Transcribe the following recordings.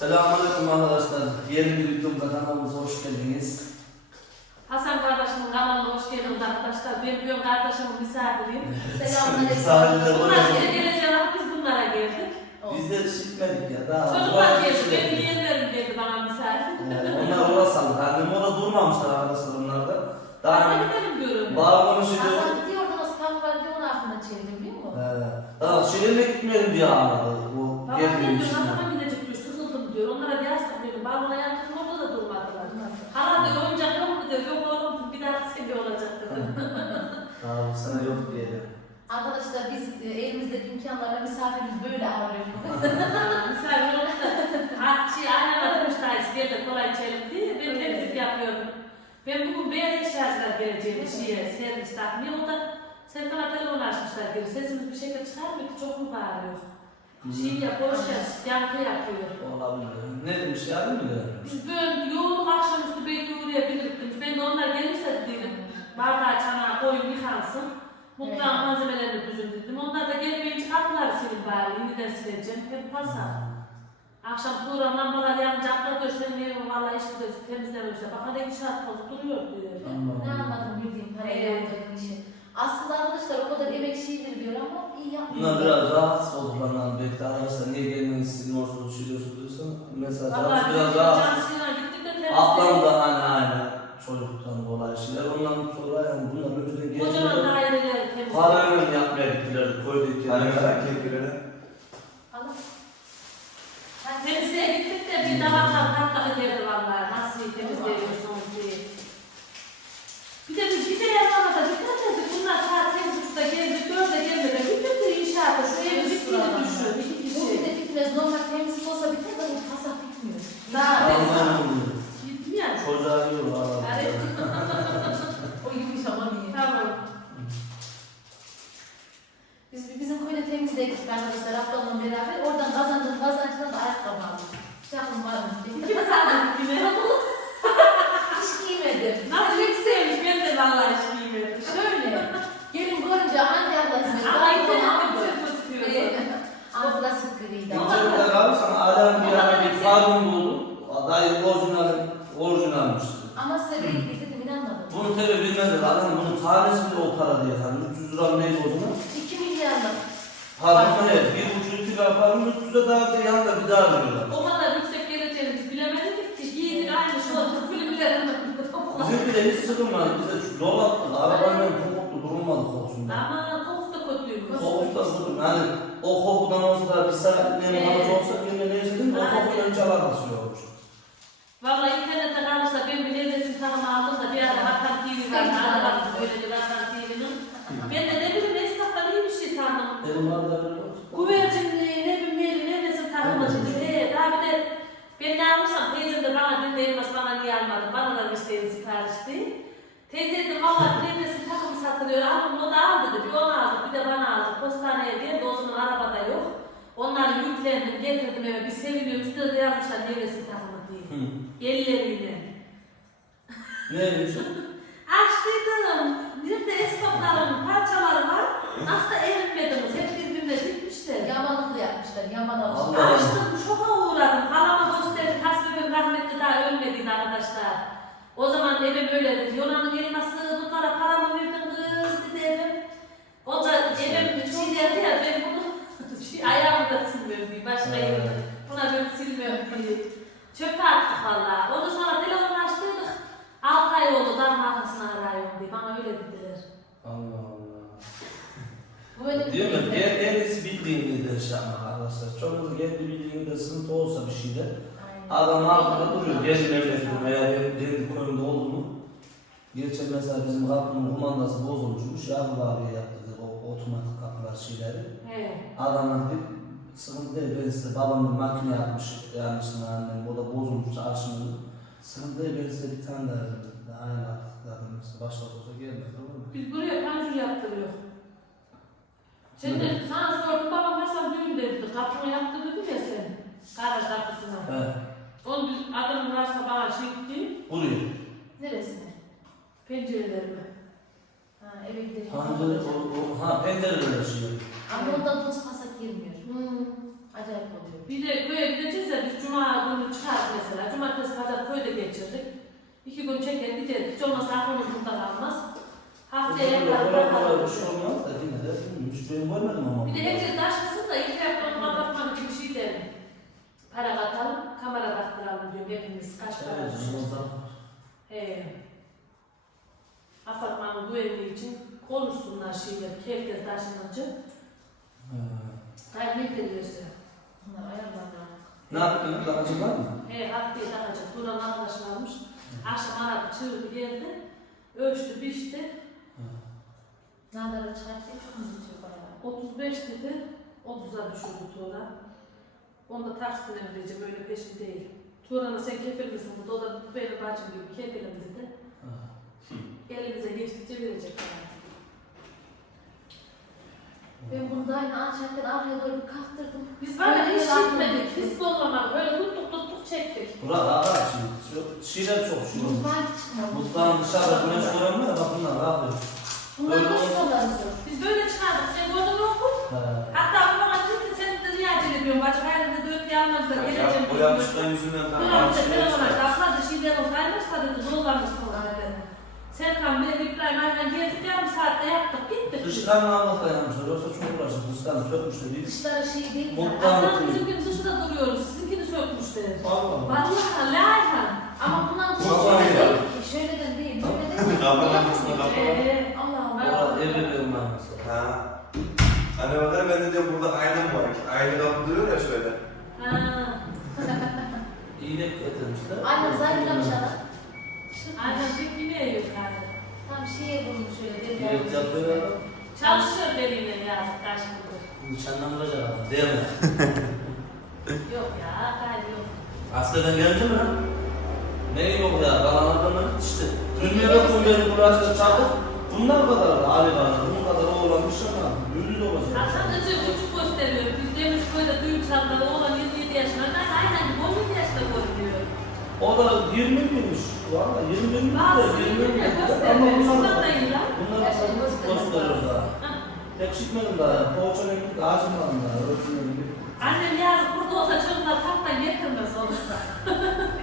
Selamünaleyküm arkadaşlar. Yeni bir YouTube kanalımıza hoş geldiniz. Hasan kardeşimin kanalına hoş geldiniz arkadaşlar. Ben bugün kardeşimin misafiriyim. Selamünaleyküm. Misafirler Bunlar oraya- size geleceğine biz bunlara geldik. Biz de şitmedik ya. Daha Çocuklar geldi, benim yeğenlerim geldi bana misafir. Ee, Onlar orada saldı. Annem orada durmamışlar arkadaşlar onlar da. Daha Daha gidelim diyorum. bağır konuşuyor. Hasan gidiyor orada nasıl kalk var diye onu aklına çevirdim biliyor musun? Ee, daha şehirle gitmeyelim diye ağladı. Bu Baba geldiğim diyor, ne için. zaman gidecek diyor, sıkıldım diyor. Onlara bir hasta dedim, balona yattım orada da durmadılar. Hala diyor, oyuncak yok mu diyor, yok oğlum bir daha seni olacak dedim. Daha bu sene yok diyelim. Arkadaşlar biz e, evimizdeki imkanlarla misafirimiz böyle ağırlıyoruz. misafir olup da, ha, şey aynen aramışlar, gel de kolay içelim diye. Ben temizlik yapıyordum. Ben bugün beyaz eşyacılar geleceğim şeye, servis takmaya. O da Serkan'a telefon açmışlar gibi. Sesimiz bir şekilde çıkarmıyor ki çok mu bağırıyor? Şey yap, boş yap, yankı yapıyor. Olabilir. Ne demiş yardım mı demiş? Biz böyle yoğun akşamüstü belki uğrayabiliriz demiş. Ben de onlar gelirse dedim. Bardağı çanağı koyun yıkansın. Mutfağın Evet. malzemelerini düzün dedim. Onlar da gelmeyince kapıları silin bari. Yeniden sileceğim. Hep pazar. Akşam Turan lambalar yanınca akla görsem ne valla işte de temizlemişse. Bak hadi inşaat tozu duruyor diyor. ne anladım bildiğim parayla Evet. olacak işi. Aslında arkadaşlar o kadar emek şeydir diyor ama iyi yapmıyor. Bunlar biraz rahatsız olduklarından belki arkadaşlar niye gelmeyin sizin olsun düşünüyorsunuz diyorsan mesela Valla biraz rahatsız. Cansu'yla koyduk Hani yani. merak ettiğine. Ama Hani Temizliğe gittik de bir tabaklar tatlı geldi vallahi. Nasıl temizliyorsunuz diye. Bir de biz bir de yazamada dikkat ettik. Bunlar saat sekiz buçukta geldi, dörde gelmedi. Bitirdi inşaatı. Şu evi bittiğini düşün. İki bu bir kişi. de bitmez normal temizlik olsa biter de bu kasap bitmiyor. Daha Allah'ım Gittim ya. Çocuğa diyor Evet. O yumuşama niye? Tamam. Biz bizim köyde temizliğe gittik arkadaşlar ablamla beraber. Oradan kazandığım kazançla da ayakkabı aldım. Şapım varmış diye. Kim sandı güne? Hiç giymedim. Nasıl yükselmiş? Ben de vallahi hiç giymedim. Şöyle. Gelin görünce hangi abla hizmet? Ama Ben iki bunu tane aldım. güzel gözüküyor. Abla sıkırıydı. Geçen de kalırsan adam bir ara bir farkın buldu. Dayı orijinal, orijinalmiş. Ama size bir getirdim inanmadım. Bunu tabi bilmezler. Adam bunun tanesi bile o para diye. Hani 300 lira neydi o zaman? 2 milyarlık. Pardon evet. Bir buçuk iki lira paranın 300'e daha bir yanında bir daha veriyorlar. O kadar yüksek geleceğini biz bilemedik ki. Giydik aynı şu an Türk filmlerinde. Bizimki de hiç sıkılmadı. Biz de şu yol attık. Arabayla kokuttu durulmadı kokusundan. Ama kokusu da kötüymüş. Kokusu da sıkıldı. Yani o kokudan olsa da bir saatliğine Evet. olsa yine ne izledim o kokuyla hiç alakası yokmuş. Vallahi internette kalırsa ben bir nevresim tanımı aldım da bir ara Hakan TV var. Adı var böyle bir Hakan TV'nin. Ben de ne bileyim esnaftan iyi bir şey sandım. Benim var da öyle oldu. Güvercinli, ne bileyim nevresim tanımacıydı. He, daha bir de ben ne almışsam teyzem de bana dün de elmas bana niye almadı? Bana da bir şeyin siparişti. Teyze dedim valla nevresim takımı satılıyor. Aldım o da aldı dedi. Bir onu aldık bir de bana aldık. Postaneye o zaman arabada yok. Onları yüklendim getirdim eve. Bir seviniyorum üstüne de yazmışlar nevresim takımı diye. Elleriyle. Neymiş? Açtıydım. Nerede esnafların parçaları var. Asla eritmediniz. Hep birbirine dikmişler. Yamanlık da yapmışlar. Yaman alıştı. Allah. Açtım, şoka uğradım. Halama gösterdi. Kasbebem rahmetli daha ölmediydi arkadaşlar. O zaman evim öyle dedi. Yonan'ın elması, bunlara paramı verdin kız dedi evim. O da evim şey derdi ya, ben bunu şey, ayağımı da silmiyorum diye, başka Evet. yerimde. Buna ben silmiyorum diye. Çöpe attık valla. Ondan sonra telefonu açtıydık. Altı ay oldu, dam arkasına arıyorum diye. Bana öyle dediler. Allah Allah. Böyle Diyor mu? En, en iyisi bildiğin de şey yapmak arkadaşlar. Çok hızlı kendi bildiğinde sıkıntı olsa bir şeyde adam altında duruyor. Kendi evletinde veya kendi köyünde oldu mu? Geçen mesela bizim kapının kumandası bozulmuşmuş. Yarın abiye yaptırdık o otomatik kapılar şeyleri. He. Adamlar bir sıkıntı değil. Ben size babamın makine yapmış yanlışına annem. O da bozulmuş arşının. Sıkıntı değil. Ben size bir tane daha verdim. Daha aynı artık mesela başka olsa gelmez olur mu? Biz buraya panjur yaptırıyor. Sen de sana sordum babam Hasan düğün dedi. Kapını yaptı dedim ya sen. Garaj kapısına. He. Onu biz adamın varsa bana etti. Buraya. Neresine? Pencerelerime. Ha eve gidelim. Pencere, o, o, ha pencereler şey. Ama ondan toz bir de köye gideceğiz ya biz cuma günü çıkardık mesela. Cumartesi pazar köyde geçirdik. İki gün çeker giderdik. Hiç olmazsa aklımızda kalmaz. Haftaya kadar bırakalım. Bir şey olmaz da yine de müşteri koymadım ama. Bir de herkes taşısın da iki hafta onu kapatmanın gibi bir şey derim. Para katalım, kamera taktıralım diyorum hepimiz. Kaç para evet, düşüyorsa. He. Apartmanın güvenliği için konuşsunlar şeyler. Herkes taşınınca. Ne yaptın? Bakıcı var mı? He, haftaya takacak. Duran arkadaşım almış. Akşam aradı, çığırdı geldi. Ölçtü, biçti. Nadara çıkarttı çok mu tutuyor bayağı? 35 dedi. 30'a düşürdü Tuğra. Onu da taksitine vereceğim, öyle peşin değil. Tuğra'na sen kefil misin burada? O da benim bacım gibi kefilim dedi. Elimize geçtikçe verecek yani. Ben bunu da aynı açarken arkaya doğru bir kalktırdım. Biz var ya Öyle hiç aklım hiç zorlamadık. Öyle tuttuk tuttuk çektik. Burak ağa şimdi. Şu- Şeyler çok şu. Mutfağa çıkmadım. Mutfağın dışarıda güneş gören var ya bak bunlar rahat ediyor. Bunlar Öyle boş olsun. yollardı. Biz böyle çıkardık, sen gördün mü okul? He. Hatta babama dedi ki sen de niye acele ediyorsun? Bacım hayır dedi, dört yalnızlar, geleceğim. O yanlıştan yüzünden tamam. bize telefon açtı, abla da şeyden o kaymışsa dedi, zorlanmışsın o dedi. Serkan, ben İbrahim aynen geldik, yarım saatte yaptık, gittik. Dışı kanını almakla Dıştan sökmüştü. Bir Dışları şey değil. Mutfağı- ya. Aslında bizimkinin dışında duruyoruz, sizinkini sökmüştü. Allah. Vallahi layhan. Ama bundan şöyle ya. değil. Şöyle de değil. Böyle de değil. Değil. kapalı? Ee, Allah Allah. Burak evli bir manası. Ha. Anne bakar ben de diyorum burada aynam var. Aynı kapı duruyor ya şöyle. ha. İyilik getirmişler. Aynen zayıflamış adam. Aynen bir yine yiyor yani. Tam şeye bulmuş şöyle. İyilik deli yapıyor. Çalışıyor benimle yazık karşımda. Nişandan vuracak adam. Değil mi? Yok ya, hayır yok. Askerden gelince mi? Ne yok ya? Kalan adamlar işte. Dünya yok bu benim burası çabuk. Bunlar kadar Ali bana. Bunun kadar oğlan bir var. Yürü de olacak. Hasan da küçük gösteriyor. Biz demiş böyle düğün çaldılar. Oğlan 27 yaşında. Ben aynen 17 yaşında görünüyor. O da 20 miymiş? Valla 20 miymiş de Bazı 20 yine miymiş. Ama bunlar Çıkmadım daha. Poğaçanın gittik ağacım var bir. Annem yazık burada olsa çocuklar kalktan getirmez olursa.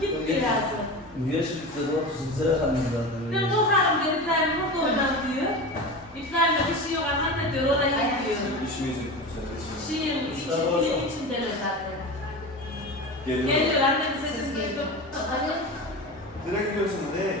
Gitti yazık. Niye şimdi de otursun? Sıra kandım zaten. Ben korkarım ben İbrahim burada oynar diyor. İbrahim'de bir şey yok anne diyor. Oraya gidiyor. Zaten. Şeyin İşte boş ver. içinde, içindeler zaten. Geliyor. Geliyor annemin Ses sesini geliyor. duydum. Direkt gidiyorsunuz değil.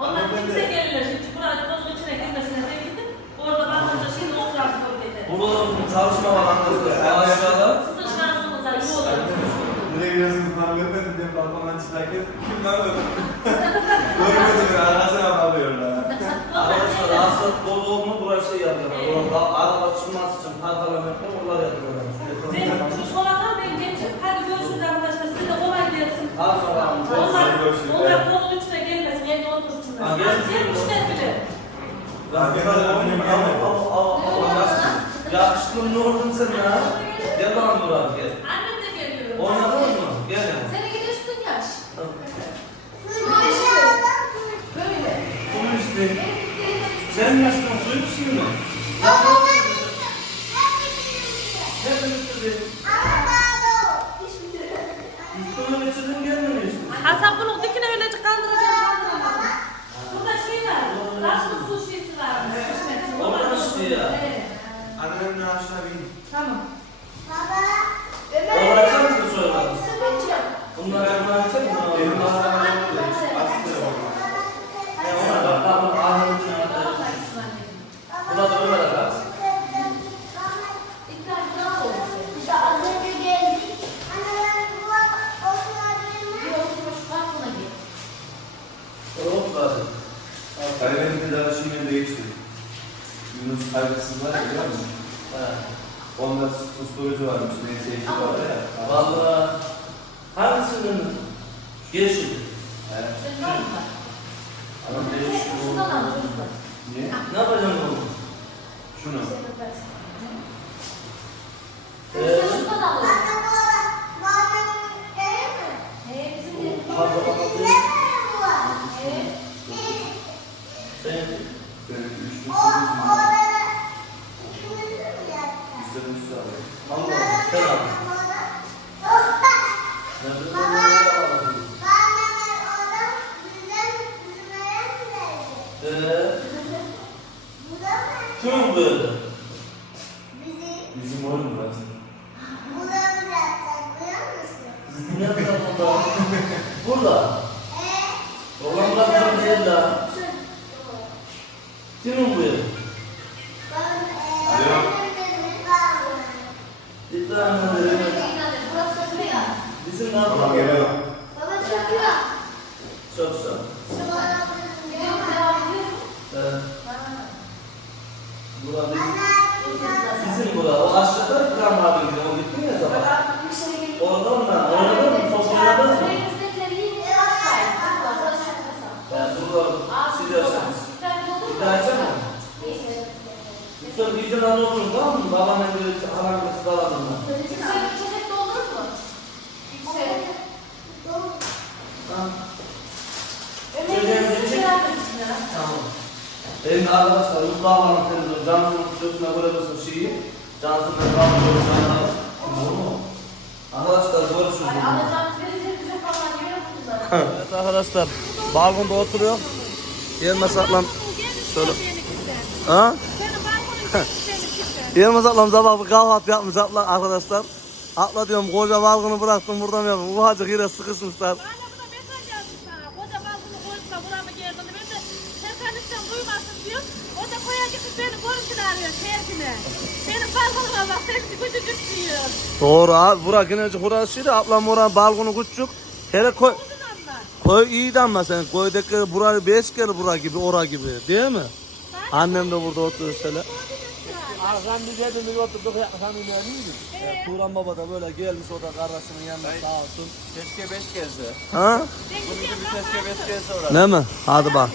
Onlar Annem kimse gelirler. Şimdi buraya tozun içine girmesine de gidip orada bakınca şimdi oturan kabul eder. Burada çalışma var arkadaşlar. Aşağıda. Sizin şansınız var. Yok Direkt gidiyorsunuz bana görmedim diye balkondan çıkarken kim lan öyle? Görmedim ben arkasına bakıyorlar. Arkadaşlar asfalt dolu olma buraya şey yapıyorlar. Orada araba çıkması için parkalar yapıyor. Onlar yapıyorlar. Ben şu soranlar ben geçip hadi görüşürüz arkadaşlar. Size de kolay gelsin. Al bakalım. Onlar, görüşürüz. onlar tozun içine gelmesin. Evde otursunlar. Ha, Ha, gelsin. Gelmişler bile. Lan bir tane oynayayım. Ama ama ama ama nasıl? Ya aşkım ne oldun sen ya? Gel bana dur abi gel. Annem de geliyor. Oynadın mı? Gel ya. de üstün yaş. Böyle. Bunu işte. Benimkilerin Sen yaştan suyu içsin mi? Ya Nereden getirdin? Üstüne getirdin gelmedi işte. Hasan bunu dikine öylece kaldıracak. Burada şey var. Rasmus su şişesi Onlar işte ya. Annemle aşağı bin. Tamam. Onlar açar mısın? Sıkıntı Bunlar hemen açar mı? Yunus saygısız var ya biliyor musun? He. Onda susturucu varmış. Neyse iki var ya. He. Var mı? Adam değişik bu. Şundan al çocuklar. Niye? Ne yapacağım bunu? Şunu. Ee, Şundan al. Ee, bizim de. Fazla bakabilir. Ee, Sen Benim üç bin sekiz bin var. Üstten üstü alıyor. Allah sen al. Nerede? Nerede? bu evde? Bizim oyun burası. Bizim yanında burada. Burada. Oğlan bırakacağım değil la. Kimin bu ev? İbrahim'in evi. Burası ne ya? Bizim Tamam nerede? geliyor. Çok sağ ol. Gidiyorum devam ediyorum. Evet. Bura bizim. Bizim bura. O aşağıda İbrahim abi gidiyor. O gitti mi ya zaman? Orada ondan. Orada mı? Çok oynadınız mı? Yani burada siliyorsanız. Bir daha açar mı? Yüksel videolarda oturun tamam mı? Babam evde halam kızı da aldım ben. Yüksek içecek doldurur mu? Yüksek. Tamam. Ömer'in sizi beraber içsinler. Tamam. Benim de arkadaşlar bağlanın televizyon, Cansu'nun videosuna görebilirsin şeyi. Cansu'nun bağlanın televizyon. Olur mu? Arkadaşlar görüşürüz. Yere. Evet arkadaşlar, balkonda oturuyor. Yelma saklan. Şöyle. Ha? Yelma saklan sabah bir kahvaltı yapmış abla arkadaşlar. Atla diyorum koca balkonu bıraktım buradan yapıyorum. Ufacık yine sıkışmışlar. Bana bu da mesaj yazmış sana. Koca balkonu koyup da buramı geldin. Ben de Serkan istem duymasın diyor. O da koya gitmiş beni görüntülü arıyor şerkine. Benim balkonuma bak sesli küçücük diyor. Doğru abi. Burak şey de ablam oranın balkonu küçük. Hele koy. Koy iyiydi ama sen koydaki burayı beş kere bura gibi ora gibi değil mi? Annem de burada oturuyor şöyle. Arkan bir yerde oturduk ya sen miydi? Turan baba da böyle gelmiş o da kardeşinin yanına sağ olsun. Keşke beş gelse. Ha? Bunun gibi keşke beş gelse orada. Ne mi? Hadi bak.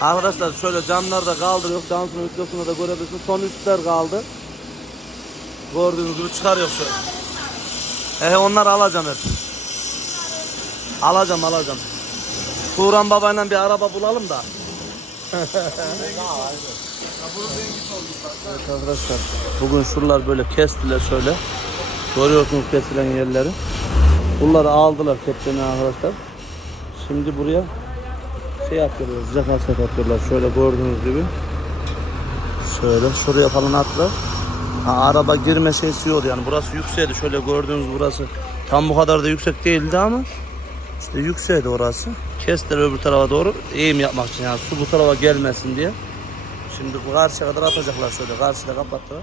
Arkadaşlar şöyle camları da kaldırıyor. Dansın videosunda da görebilirsiniz. Son üstler kaldı. Gördüğünüz gibi çıkarıyor şöyle. Ehe onları alacağım hep. Alacağım alacağım. Turan babayla bir araba bulalım da. evet arkadaşlar bugün şuralar böyle kestiler şöyle. Görüyorsunuz kesilen yerleri. Bunları aldılar kepçeni arkadaşlar. Şimdi buraya şey yapıyorlar, sıcak hasret atıyorlar. Şöyle gördüğünüz gibi. Şöyle şuraya falan attılar. Ha, araba girme şeysi yok yani burası yükseldi. Şöyle gördüğünüz burası tam bu kadar da yüksek değildi ama işte yükseldi orası. Kestiler öbür tarafa doğru eğim yapmak için yani su bu tarafa gelmesin diye. Şimdi bu karşıya kadar atacaklar şöyle. Karşıda kapattılar.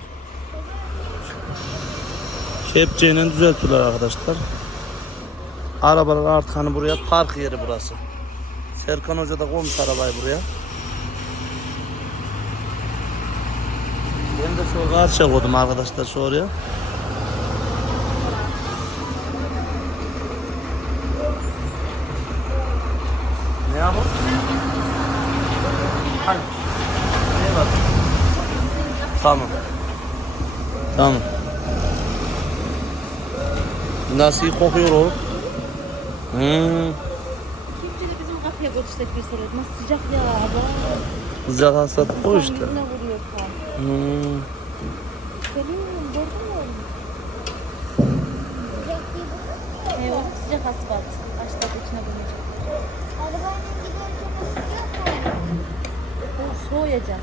Kepçeyle düzeltiyorlar arkadaşlar. Arabalar artık hani buraya park yeri burası. Serkan Hoca da koymuş arabayı buraya. Ben de şu karşıya koydum arkadaşlar şu oraya. Ne yapalım? Tamam. Tamam. Nasıl kokuyor o? Hmm. Kimse de bizim kapıya götürsek bir soru. Nasıl sıcak ya abi. Sıcak hasat o işte. Yüzüne vuruyor tam. Hmm. Geliyorum gördün mü oğlum? Evet oğlum sıcak asfalt. Açtık içine bulunacak. Bu soğuyacak.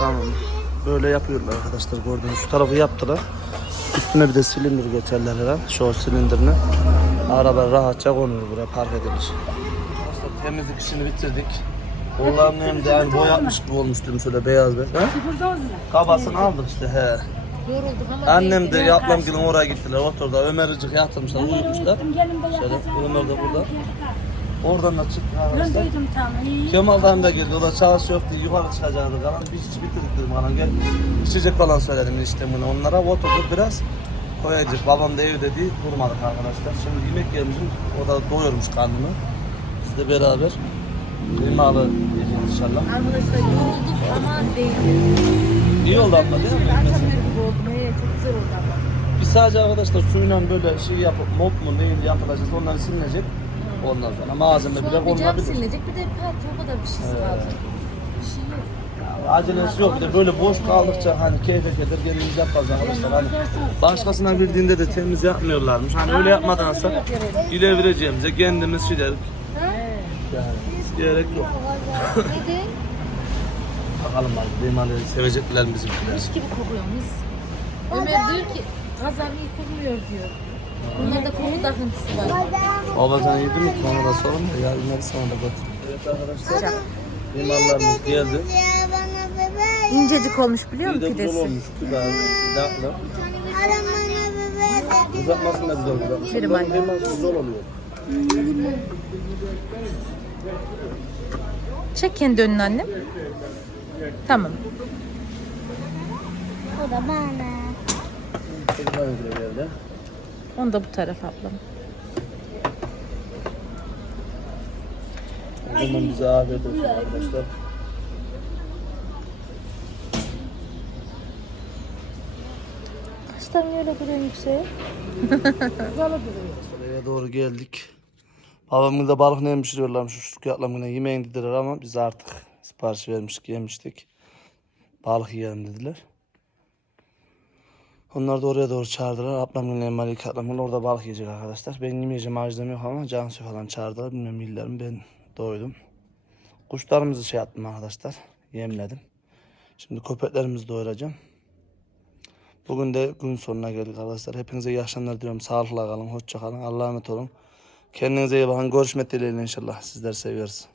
Tamam. Böyle yapıyorlar arkadaşlar gördüğünüz şu tarafı yaptılar. Üstüne bir de silindir geçerler herhalde. Şu silindirine. Araba rahatça konur buraya park edilir. Arkadaşlar temizlik işini bitirdik. Onların hem de yani boyatmış gibi olmuştum şöyle beyaz be. Ha? Kabasını aldık işte he. Yorulduk ama Annem de yaplam gibi oraya gittiler. Oturdu. Ömercik yatırmışlar, uyumuşlar. Şöyle Ömer de burada. Oradan da çıktık arkadaşlar. Kemal'dan da geldi. O da çalışıyor yok diye yukarı çıkacaktı kalan. Bir iş bitirdik dedim kalan gel. İçecek falan söyledim işte bunu onlara. Oturduk biraz. Koyacak. Babam da evde değil. Durmadık arkadaşlar. Şimdi yemek yemişim. O da doyurmuş karnını. Biz de beraber limalı yiyeceğiz inşallah. Arkadaşlar yorulduk ama değil. İyi oldu abla değil mi? Akşamları gibi oldu. Evet çok güzel oldu ama. Biz sadece arkadaşlar suyla böyle şey yapıp mop mu neyin yapılacak onları silinecek. Ondan sonra malzeme bile Şu an bir cam konulabilir. silinecek bir de park o kadar bir şey kaldı. Bir şey yok. Acelesi yok. Bir de böyle boş kaldıkça hani keyfe keder kendimiz yaparız arkadaşlar hani başkasına bildiğinde de temiz yapmıyorlarmış. Hani öyle yapmadansa ile vereceğimize kendimiz silerik yani gerek yok. bakalım bak hani sevecekler bizimkiler. Mis gibi kokuyor mis. Ömer diyor ki kazan iyi diyor. Bunlarda koku takıntısı var. babacan yedi mi sonra da sorun da ya inleri sana da götür evet arkadaşlar limanlarımız geldi İncecik olmuş biliyor bir musun de güzel pidesi? olmuş güzel daklı uzatmasın da güzel Benim annem. liman güzel oluyor Çek kendi önüne annem. Tamam. Çocuklar ödüle geldi. Onu da bu tarafa ablam. O zaman bize afiyet olsun arkadaşlar. Kaşların öyle duruyor yüksek. Eve doğru geldik. Babamın da balık ne pişiriyorlarmış şu yine yemeğin dediler ama biz artık sipariş vermiştik yemiştik. Balık yiyelim dediler. Onlar da oraya doğru çağırdılar. Ablamın Malik ablamın orada balık yiyecek arkadaşlar. Ben yemeyeceğim acizem yok ama Cansu falan çağırdılar. Bilmem illerim ben doydum. Kuşlarımızı şey yaptım arkadaşlar. Yemledim. Şimdi köpeklerimizi doyuracağım. Bugün de gün sonuna geldik arkadaşlar. Hepinize iyi akşamlar diliyorum. Sağlıkla kalın, hoşça kalın. Allah'a emanet olun. Kendinize iyi bakın. Görüşmek dileğiyle inşallah. Sizleri seviyoruz.